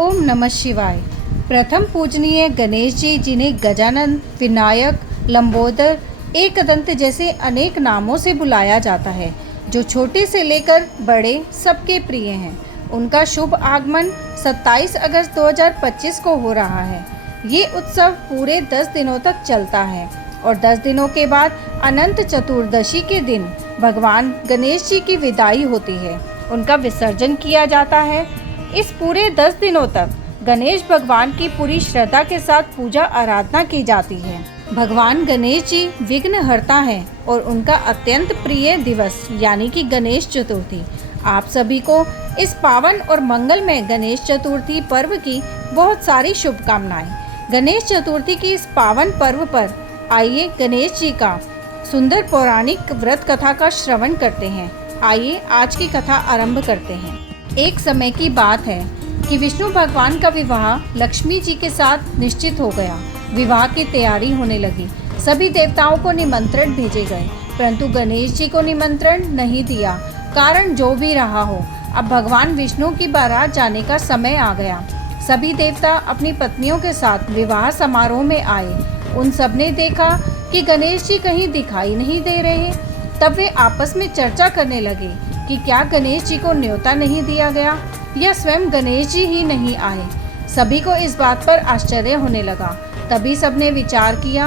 ओम नमः शिवाय। प्रथम पूजनीय गणेश जी, जिन्हें गजानन, विनायक, लंबोदर, एकदंत जैसे अनेक नामों से बुलाया जाता है, जो छोटे से लेकर बड़े सबके प्रिय हैं। उनका शुभ आगमन 27 अगस्त 2025 को हो रहा है। ये उत्सव पूरे 10 दिनों तक चलता है और 10 दिनों के बाद अनंत चतुर्दशी के दिन भगवान गणेश जी की विदाई होती है, उनका विसर्जन किया जाता है। इस पूरे 10 दिनों तक गणेश भगवान की पूरी श्रद्धा के साथ पूजा आराधना की जाती है। भगवान गणेश जी विघ्नहर्ता हैं और उनका अत्यंत प्रिय दिवस यानी कि गणेश चतुर्थी। आप सभी को इस पावन और मंगलमय गणेश चतुर्थी पर्व की बहुत सारी शुभकामनाएं। गणेश चतुर्थी की इस पावन पर्व पर आइए गणेश जी का सुंदर पौराणिक व्रत कथा का श्रवण करते हैं। आइए आज की कथा आरंभ करते हैं। एक समय की बात है कि विष्णु भगवान का विवाह लक्ष्मी जी के साथ निश्चित हो गया। विवाह की तैयारी होने लगी। सभी देवताओं को निमंत्रण भेजे गए, परंतु गणेश जी को निमंत्रण नहीं दिया। कारण जो भी रहा हो, अब भगवान विष्णु की बारात जाने का समय आ गया। सभी देवता अपनी पत्नियों के साथ विवाह समारोह में आए। उन सब ने देखा कि गणेश जी कहीं दिखाई नहीं दे रहे। तब वे आपस में चर्चा करने लगे कि क्या गणेश जी को न्योता नहीं दिया गया या स्वयं गणेश जी ही नहीं आए। सभी को इस बात पर आश्चर्य होने लगा। तभी सबने विचार किया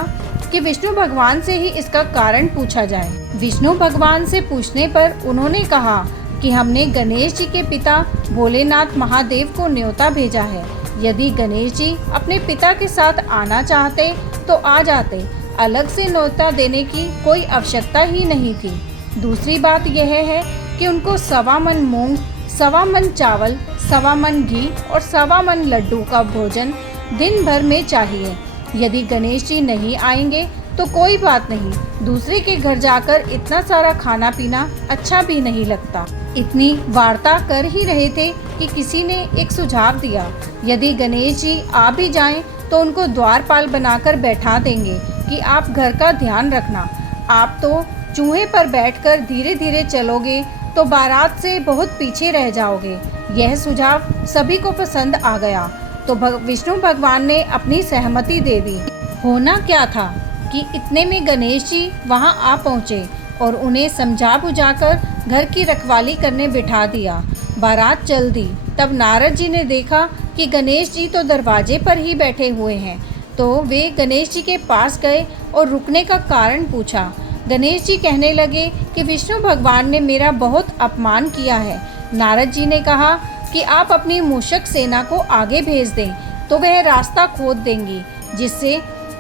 कि विष्णु भगवान से ही इसका कारण पूछा जाए। विष्णु भगवान से पूछने पर उन्होंने कहा कि हमने गणेश जी के पिता भोलेनाथ महादेव को न्योता भेजा है। यदि गणेश जी अपने पिता के साथ आना चाहते तो आ जाते, अलग से न्योता देने की कोई आवश्यकता ही नहीं थी। दूसरी बात यह है कि उनको 1.25 मन मूंग, 1.25 मन चावल, 1.25 मन घी और 1.25 मन लड्डू का भोजन दिन भर में चाहिए। यदि गणेश जी नहीं आएंगे तो कोई बात नहीं, दूसरे के घर जाकर इतना सारा खाना पीना अच्छा भी नहीं लगता। इतनी वार्ता कर ही रहे थे कि किसी ने एक सुझाव दिया, यदि गणेश जी आ भी जाएं तो उनको द्वारपाल बनाकर बैठा देंगे कि आप घर का ध्यान रखना। आप तो चूहे पर बैठकर धीरे धीरे चलोगे तो बारात से बहुत पीछे रह जाओगे। यह सुझाव सभी को पसंद आ गया तो विष्णु भगवान ने अपनी सहमति दे दी। होना क्या था कि इतने में गणेश जी वहां आ पहुंचे और उन्हें समझा बुझाकर घर की रखवाली करने बिठा दिया। बारात चल दी। तब नारद जी ने देखा कि गणेश जी तो दरवाजे पर ही बैठे हुए हैं, तो वे गणेश जी के पास गए और रुकने का कारण पूछा। गणेश जी कहने लगे कि विष्णु भगवान ने मेरा बहुत अपमान किया है। नारद जी ने कहा कि आप अपनी मूषक सेना को आगे भेज दें तो वह रास्ता खोद देंगी, जिससे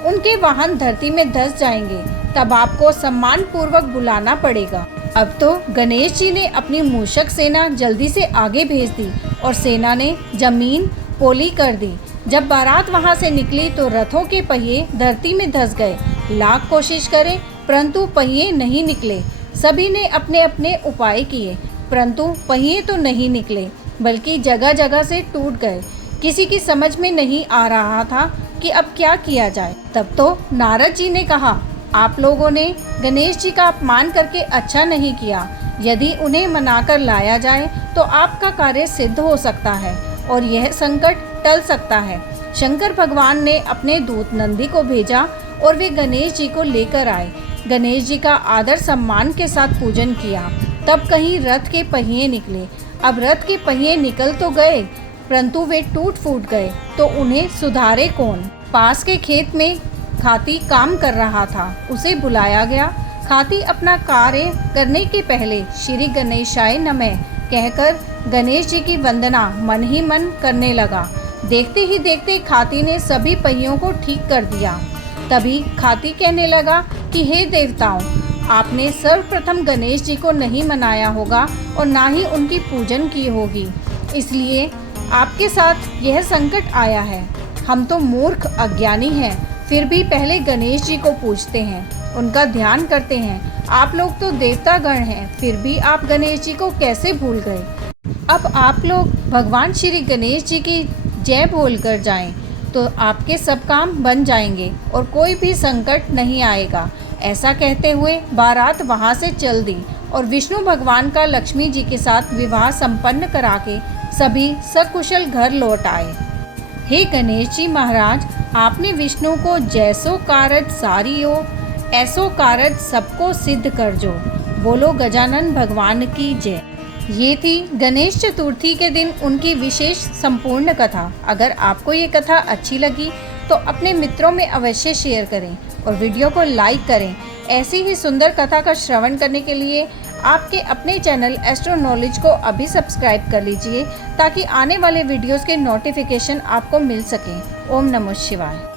उनके वाहन धरती में धंस जाएंगे। तब आपको सम्मान पूर्वक बुलाना पड़ेगा। अब तो गणेश जी ने अपनी मूषक सेना जल्दी से आगे भेज दी और सेना ने जमीन पोली कर दी। जब बारात वहां से निकली तो रथों के पहिए धरती में धंस गए। लाख कोशिश करें परंतु पहिए नहीं निकले। सभी ने अपने अपने उपाय किए, परंतु पहिए तो नहीं निकले, बल्कि जगह जगह से टूट गए। किसी की समझ में नहीं आ रहा था कि अब क्या किया जाए। तब तो नारद जी ने कहा, आप लोगों ने गणेश जी का अपमान करके अच्छा नहीं किया। यदि उन्हें मनाकर लाया जाए तो आपका कार्य सिद्ध हो सकता है और यह संकट टल सकता है। शंकर भगवान ने अपने दूत नंदी को भेजा और वे गणेश जी को लेकर आए। गणेश जी का आदर सम्मान के साथ पूजन किया। तब कहीं रथ के पहिए निकले। अब रथ के पहिए निकल तो गए, परंतु वे टूट फूट गए, तो उन्हें सुधारे कौन। पास के खेत में खाती काम कर रहा था, उसे बुलाया गया। खाती अपना कार्य करने के पहले श्री गणेशाय नमः कहकर गणेश जी की वंदना मन ही मन करने लगा। देखते ही देखते खाती ने सभी पहियों को ठीक कर दिया। तभी खाती कहने लगा कि हे देवताओं, आपने सर्वप्रथम गणेश जी को नहीं मनाया होगा और ना ही उनकी पूजन की होगी, इसलिए आपके साथ यह संकट आया है। हम तो मूर्ख अज्ञानी हैं, फिर भी पहले गणेश जी को पूजते हैं, उनका ध्यान करते हैं। आप लोग तो देवतागण हैं, फिर भी आप गणेश जी को कैसे भूल गए। अब आप लोग भगवान श्री गणेश जी की जय बोलकर जाएं तो आपके सब काम बन जाएंगे और कोई भी संकट नहीं आएगा। ऐसा कहते हुए बारात वहां से चल दी और विष्णु भगवान का लक्ष्मी जी के साथ विवाह संपन्न करा के सभी सकुशल घर लौट आए। हे गणेश जी महाराज, आपने विष्णु को जैसो कारज सारियो, ऐसो कारज सबको सिद्ध कर जो। बोलो गजानन भगवान की जय। ये थी गणेश चतुर्थी के दिन उनकी विशेष संपूर्ण कथा। अगर आपको ये कथा अच्छी लगी तो अपने मित्रों में अवश्य शेयर करें और वीडियो को लाइक करें। ऐसी ही सुंदर कथा का श्रवण करने के लिए आपके अपने चैनल एस्ट्रो नॉलेज को अभी सब्सक्राइब कर लीजिए ताकि आने वाले वीडियोस के नोटिफिकेशन आपको मिल सकें। ओम नमः शिवाय।